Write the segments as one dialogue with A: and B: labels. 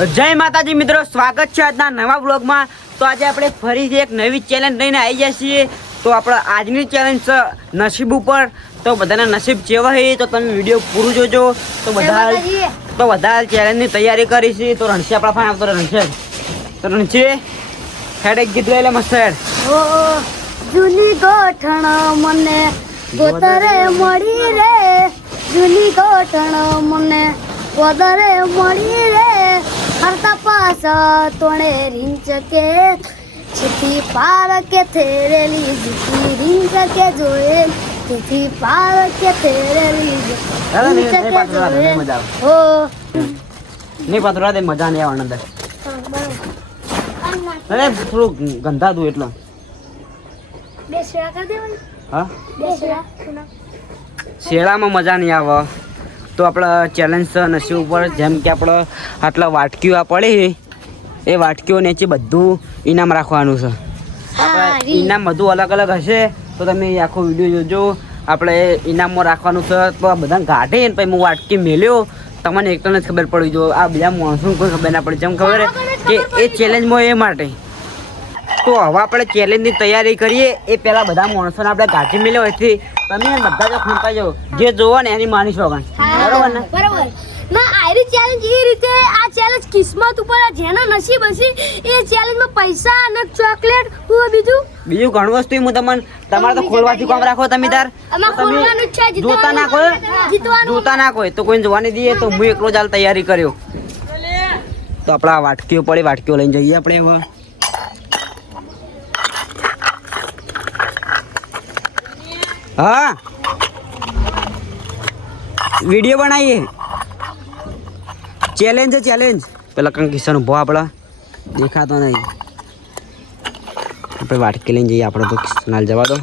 A: જય માતાજી મિત્રો સ્વાગત છે આજના નવા બ્લોગમાં તો આજે આપણે ફરીથી એક નવી ચેલેન્જ લઈને આવી જઈએ છીએ. તો આપણે આજની ચેલેન્જ છે નસીબ ઉપર. તો બધાના નસીબ જેવા હોય તો તમે વીડિયો પૂરું જોજો. તો બધા તો બધા ચેલેન્જની તૈયારી કરી છે. તો રણસી આપણા ફાન આવતો રણશે તો રણસી હેડ એક ગીત લઈ લે મસ્ત હેડ
B: જૂની ગોઠણ મને ગોતરે મળી રે. જૂની ગોઠણ મને ગોતરે મળી રે. હરતા પાસા તોણે રીંચ કે છેથી પાર કે થેરેલી જીતી રીંચ કે જોયે તેથી પાર કે થેરેલી
A: દાદા, નહીં-
B: રીંચ
A: નહીં પાત્ર દે મજા નહીં આવવા અંદર અરે થોડું ગંધાતું એટલે.
B: બે શેડા કરી દેવાની
A: હા?
B: બે શેડા
A: શેળામાં મજા નહીં આવે. તો આપણે ચેલેન્જ છે નસીબ ઉપર જેમ કે આપણે આટલા વાટકીઓ આ પડી એ વાટકીઓ નીચે બધું ઇનામ રાખવાનું છે. આપણે ઇનામ બધું અલગ અલગ હશે તો તમે આખો વીડિયો જોજો. આપણે ઇનામમાં રાખવાનું છે તો આ બધા ગાઢે ને પછી હું વાટકી મેલ્યો. તમને એકને જ ખબર પડી જો આ બીજા માણસોને કોઈ ખબર ના પડે. જેમ ખબર કે એ ચેલેન્જમાં એ માટે. તો હવે આપણે ચેલેન્જની તૈયારી કરીએ. એ પહેલાં બધા માણસોને આપણે ગાંઠી મેલ્યો હોયથી તમે બધા જો ખૂંપાઈ જાઓ. જે જોવો ને એની માની શોગન બરોબર ને?
B: બરાબર. ના આયરી ચેલેન્જ એ રીતે આ ચેલેન્જ કિસ્મત ઉપર જેનો નસીબ હશે એ ચેલેન્જમાં પૈસા અને ચોકલેટ હું બીજું?
A: બીજું ઘણું વસ્તુ હું તમને તમારે તો ખોલવાથી કામ રાખો તમે તાર.
B: આમાં
A: તો તમે
B: ખોલવાનું જ છે, જીતવાનું
A: જોતા ના કોઈ જોતા ના કોઈ તો કોઈને જોવાની દઈએ તો હું એકલો જ હાલ તૈયારી કર્યો. તો આપણા વાટકીઓ પડી વાટકીઓ લઈને જઈએ આપણે હવે. હા. વીડિયો બનાવીએ? ચેલેન્જ છે ચેલેન્જ પેલા કંઈક કિસ્સાનો ઊભો આપણા. દેખાતો નહીં. આપણે વાટકી લઈને જઈએ, આપણે તો કિસ્સાનાલ જવા દો.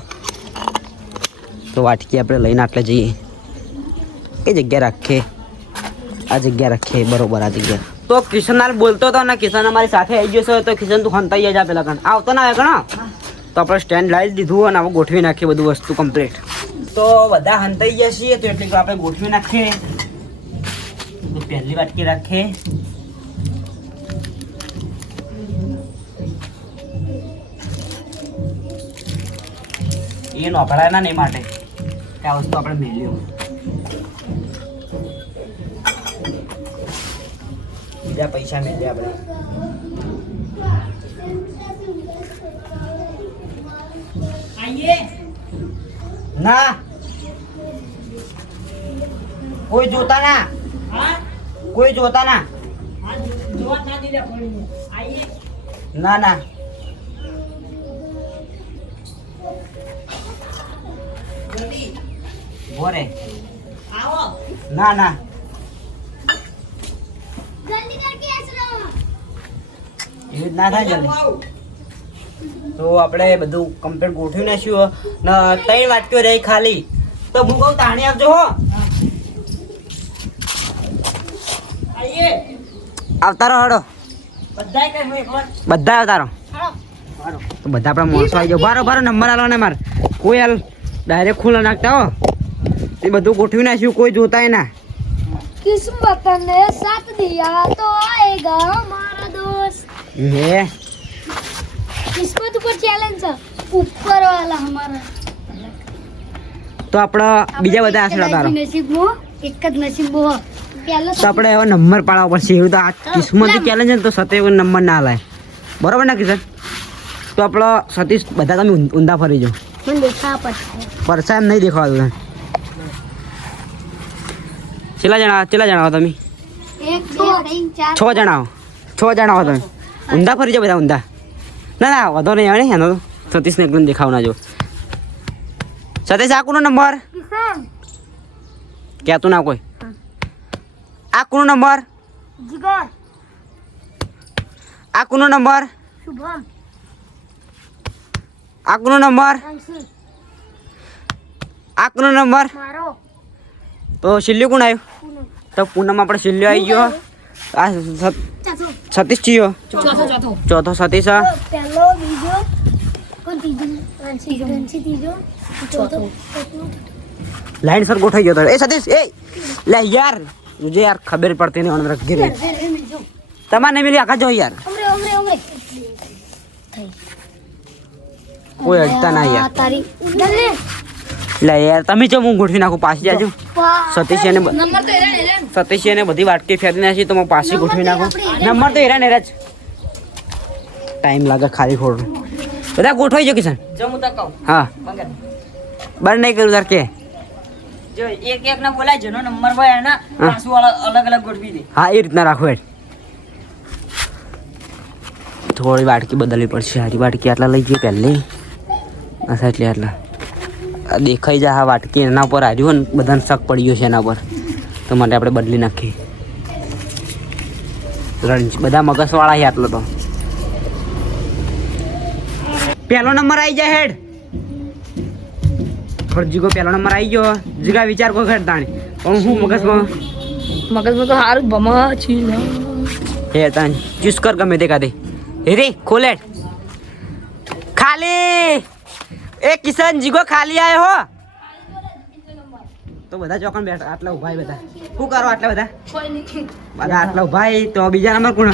A: તો વાટકી આપણે લઈને આટલે જઈએ. એ જગ્યા રાખીએ આ જગ્યા રાખીએ બરોબર, આ જગ્યા. તો કિશનાલ બોલતો હતો ને, કિશન અમારી સાથે આવી ગયો છે, તો કિશન તું ખંતાઈ જા પેલા કણ. આવતો ના આવે કણ? તો આપણે સ્ટેન્ડ લાવી દીધું અને આપણે ગોઠવી નાખીએ બધું વસ્તુ કમ્પ્લીટ તો બધા હંતાઈ ગયા છીએ તો એટલે આપણે ગોઠવી નાખીએ. તો પહેલી વાટકી રાખીએ. એ નોકરાય ના નહીં માટે. કે આ વસ્તુ આપણે મેલ્યું બીજા પૈસા મેળ્યા આપણે. ના. કોઈ જોતા ના? કોઈ જોતા ના? ના ના બોરે. ના ના.
B: જલ્દી કરકે આસરો
A: એવી ના થાય જલ્દી. તો આપણે બધું કમ્પ્લેટ ગોઠવી નાખ્યું ને ત્રણ વાટકીઓ રહી ખાલી. તો હું કહું તાણી આવજો હો. અવતારો હડો. બધા અવતારો તો બધા આપણા મોસો આવી જાવ બારો બારો નંબર આલો ને મારે. કોઈ હાલ ડાયરેક્ટ ખુલ્લા નાખતા હો. એ બધું ગોઠવી નાખ્યું કોઈ જોતાય ના.
B: કિસ્મત ને સાથ દિયા તો આએગા મારા દોસ્ત.
A: હે?
B: કિસ્મત ઉપર ચેલેન્જ ઉપર વાલા હમારા
A: તો આપણે બીજા બધા આસડા તારો
B: નસીબ હો એક જ નસીબ હો
A: તો આપણે એવો નંબર પાડવા પડશે. એવું તો આ કિસ્મત ચેલેન્જ ને તો સતે નંબર ના લાય. બરોબર ને કિશન? તો આપણો સતીશ બધા તમે ઊંધા ફરી જાઓ. પરસા એમ નહીં દેખાતું તને કેટલા જણા કેટલા જણા તમે? છ જણા હો. છ જણા હો તમે. ઊંધા ફરી જાઓ બધા ઊંધા. ના ના વધો નહીં આવે ને એનો તો. સતીશને એકદમ દેખાવ ના જો. સતીશ આ કોનો નંબર?
B: ક્યાં
A: કહેતું ના કોઈ. આ કોનો નંબર?
B: જીગર.
A: આ કોનો નંબર?
B: શુભમ.
A: આ કોનો નંબર? આ કોનો નંબર?
B: મારો.
A: તો શિલ્લ્યું કોણ આવ્યું? તો પૂનમ આપણે શિલ્લ્યો આવી ગયો. આ સતીશ ચિયો
B: ચોથો.
A: સતીશ
B: પહેલો બીજો.
A: લાઈન સર ગોઠવાઈ ગયો એ સતીશ એ! લે યાર. તુજે યાર ખબર પડતી નહીં અંદર ઘેરે તમારે નહીં મિલી આખા જો યાર.
B: ઉમરે ઉમરે ઉમરે
A: કોઈ અડતા ના યાર. લે યાર તમે જો હું ગોઠવી નાખું પાછી જાજો. સતીશ એને બ-
B: નંબર તો એરા એરા
A: સતીશ એને બધી વાટકી ફેરી નાખી તો હું પાછી ગોઠવી નાખું. નંબર તો હેરા ને હેરા જ. ટાઈમ લાગે ખાલી ખોડું બધા ગોઠવાઈ જો કિશન.
C: જો હું તો કહું?
A: હા.
C: મગન
A: બંધ નહીં કર્યું તાર કે.
C: જો એક એક ને બોલાય જેનો નંબર હોય એના
A: હા.
C: અલગ અલગ ગોઠવી દે.
A: હા એ રીતના રાખો હેડ. થોડી વાટકી બદલવી પડશે હારી વાટકી આટલા લઈ જઈએ પહેલી. અચ્છા એટલે આટલા. દેખાઈ જાય હા વાટકી એના પર હાર્યું ને બધાને શક પડી ગયો છે એના પર. તો માટે આપણે બદલી નાખીએ. રણજ બધા મગજવાળા છે આટલો તો. પહેલો નંબર આવી જાય હેડ. પણ જીગો પહેલો નંબર આવી ગયો. જીગા વિચાર કો ઘર તાણી. પણ હું મગજમાં?
C: મગજમાં તો સારું ભમા છે
A: હે તાણ ચૂસ કર ગમે તે કાતે હે રે ખોલે. ખાલી. એ કિશન જીગો ખાલી આયો હો. તો બધા ચોકન બેઠા આટલા ઊભા બધા. શું કરો આટલા બધા? બધા આટલા ઊભા તો બીજા નંબર કોણ?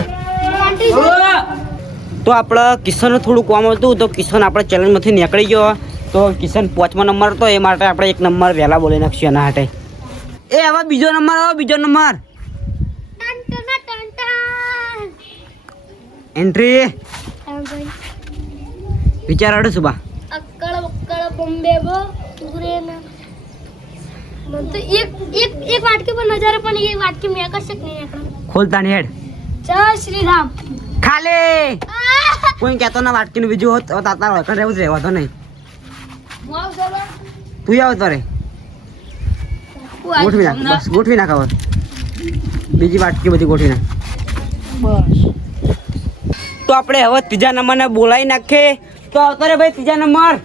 A: તો આપણે કિશન થોડું કામ હતું તો કિશન આપણે ચેલેન્જમાંથી નીકળી ગયો. તો કિશન પાંચમો નંબર હતો એ માટે આપણે એક નંબર વહેલા બોલી નાખશું એના માટે એ હવે બીજો નંબર આવો બીજો નંબર. એન્ટ્રી વિચાર આડું સુબા
B: અક્કળ બક્કળ બોમ્બે બો ઉગરે ના. તો એક એક એક વાટકી પર નજર પણ એ વાટકી મેં કરશે કે નહીં એકડો
A: ખોલતાની હેડ.
B: જય શ્રી રામ
A: ખાલે કોઈ કહેતો ના વાટકીનું બીજું હોત તો તાતા હોય રહેવું જ રહેવા તો નહીં. તું આવ તારે. ગોઠવી નાખ બસ ગોઠવી નાખ હવે. બીજી વાટકી બધી ગોઠવી નાખ. તો આપણે હવે ત્રીજા નંબરને બોલાવી નાખીએ તો આવતો રે ભાઈ ત્રીજા નંબર.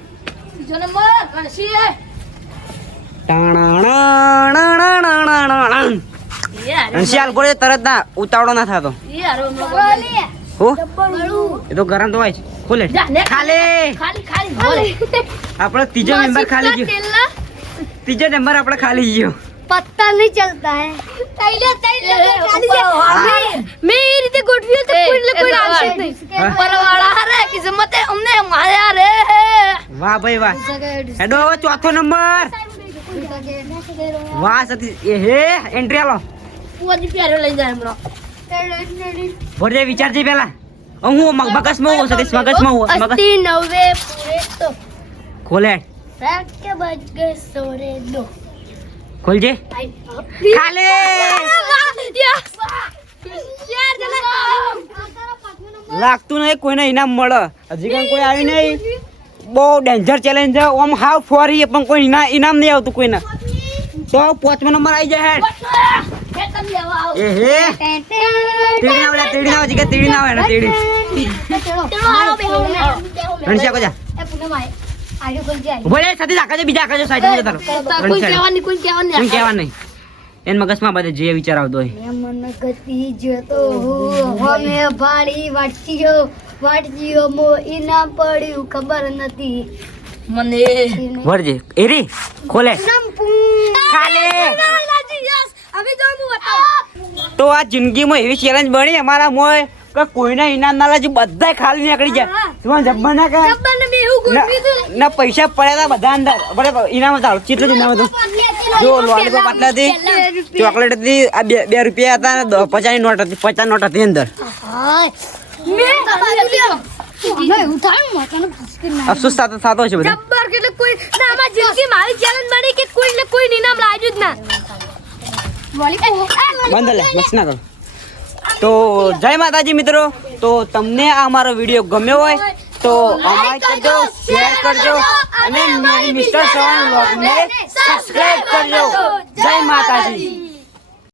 A: અંશિયાલ ગોળે તરત ના ઉતાવળો ના થતો હો? એ તો ગરમ તો હોય છે. ખોલે. ખાલી. આપણો ત્રીજો નંબર ખાલી ગયો. ત્રીજો નંબર આપણે ખાલી ગયો.
B: પત્તા નહીં ચલતા હે. તૈલે તૈલે ખાલી છે મેં એ રીતે ગોઠવ્યો તો કોઈ એટલે કોઈ આવશે નહીં. પરવાળા હરે કે કિસ્મતે અમને માર્યા રે.
A: વાહ ભાઈ વાહ. હેડો હવે ચોથો નંબર. વાહ સતી એ હે એન્ટ્રી આલો.
B: પોજી પ્યારો લઈ જાય હમણાં.
A: ભરજે વિચારજે પેલા હું મગ- મગજમાં હું સતીશ મગજમાં હું મગજ
B: અસ્તી નવે પૂરે
A: ખોલે.
B: રાત કે બજ ગए સોરે દો.
A: ખોલજે. ખાલી. લાગતું નહીં કોઈને ઇનામ મળે. હજી કાંઈ કોઈ આવી નહીં. બહુ ડેન્જર ચેલેન્જ છે. ઓમ હાવ ફોરી પણ કોઈ ઇના- ઇનામ નહીં આવતું કોઈને. તો પાંચમો નંબર આવી જાય હેડ. એન મગજમાં બધે જે વિચાર આવતો હોય.
B: મન ગતિ જતો હમે ભાડી વાટકીઓ વાટકીઓ મો ઇનામ પડ્યું ખબર નથી.
C: મને
A: વળજે. એરી ખોલે. ખાલી. તો આ જિંદગીમાં એવી ચેલેન્જ બની અમારા મોય કે કોઈના ઇનામ ના લાજી બધા ખાલી નીકળી જાય. તમારે જબ્બર ના ના- ના પૈસા પડ્યા હતા બધા અંદર. આપણે ઇનામ હતા કેટલું ઇનામ હતું જો લોલીપોપ આટલા હતી. ચોકલેટ હતી. આ બે બે રૂપિયા હતા ને પચાસ પચાસની નોટ હતી પચાસ નોટ હતી અંદર. અફસોસ સાથે થતો છે બધા.
B: કોઈ ના આમાં જિંદગી મારી ચેલેન્જ બની કે કોઈ ને કોઈ ઇનામ લાગ્યું જ ના.
A: બંધ મસ્ત કરો. તો જય માતાજી મિત્રો. તો તમને આ અમારો વીડિયો ગમ્યો હોય, તો અમારે કરજો, શેર કરજો, અને મિસ્ટર સવાન વ્લોગને સબસ્ક્રાઇબ કરજો. જય માતાજી.